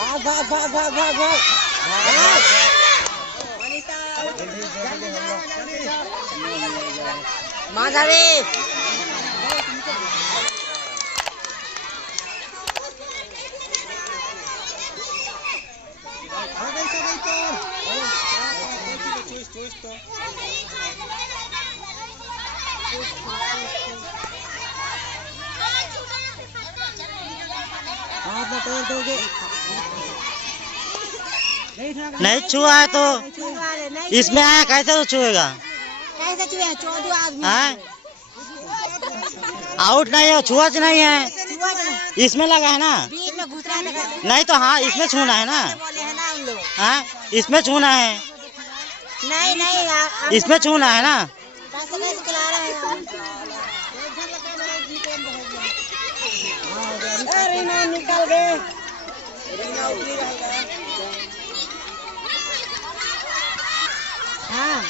भाग भाग भाग भाग भाग भाग माधवी नहीं छुआ है तो इसमें आया कैसे तो छुएगा? कैसे छुए? 14 आदमी आउट नहीं है, छुआ नहीं है, इसमें लगा है ना, बीच में घुस रहा है। नहीं तो हाँ इसमें छूना है ना, हाँ इसमें छूना है, नहीं नहीं इसमें छूना है ना। निकल गए। हाँ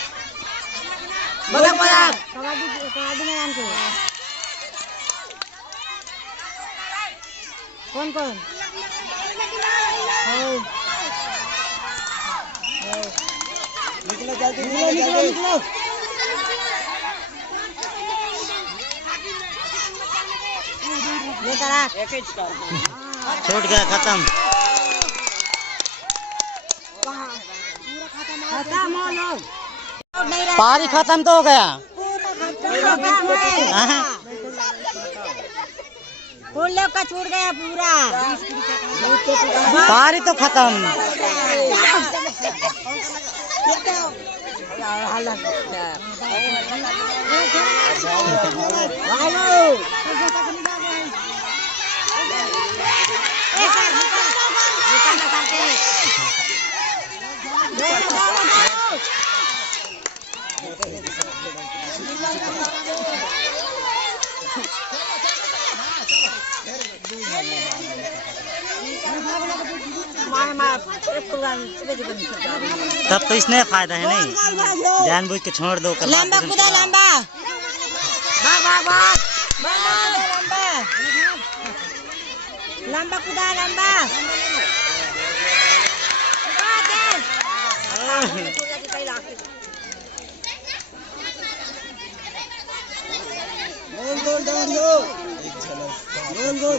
बोला बोला कबड्डी मैदान को कौन कौन निकलो जल्दी निकलो निकलो। छूट गया, खत्म। पारी खत्म तो हो गया। फूल लोग का छूट गया पूरा, पारी तो खत्म। तब तो इसमें फायदा है नहीं, जानबूझ के छोड़ दो। लंबा कूदा, लंबा भाग भाग भाग लंबा लंबा कूदा, लंबा गोल गोल गोल गोल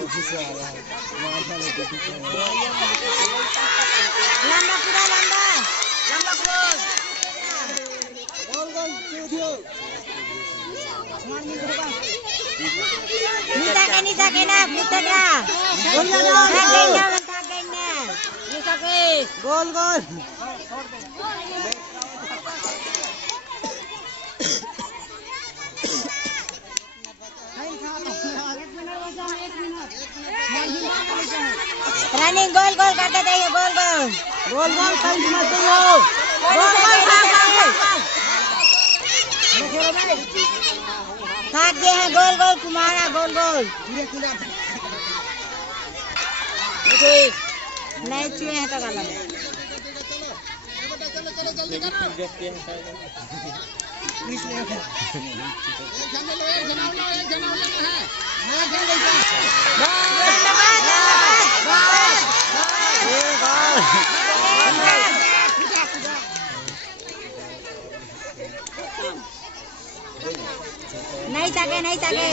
लंबा पूरा लंबा लंबा गोल गोल नीचा के ना नीचा का नीचा के गोल गोल रनिंग गोल गोल करते थे, गोल गोल गोल गोल कहीं मत हो, गोल गोल थक गए हैं, गोल गोल कुमारा गोल गोल नहीं छुए हैं तो गलत। नहीं सके नहीं सके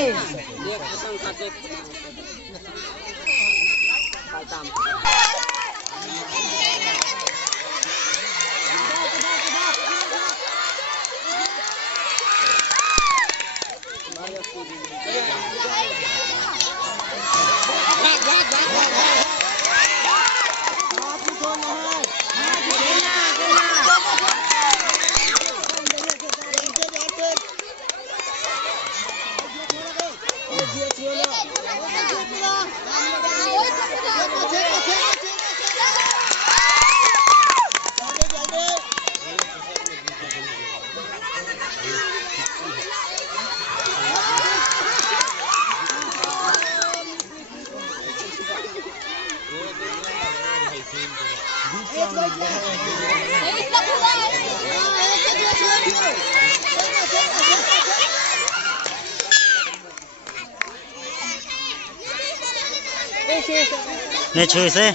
नहीं छुई से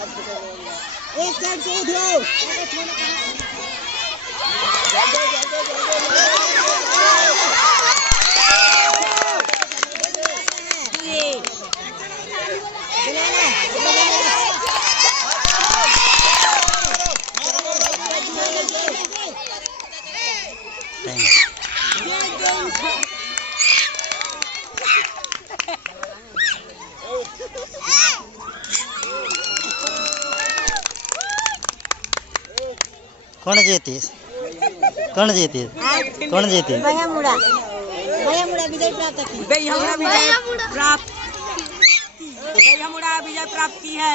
एक साइड से उठो कौन जीती कौन जीती कौन जीती भैया मुड़ा विजय प्राप्त की भैया मुड़ा विजय प्राप्त की है।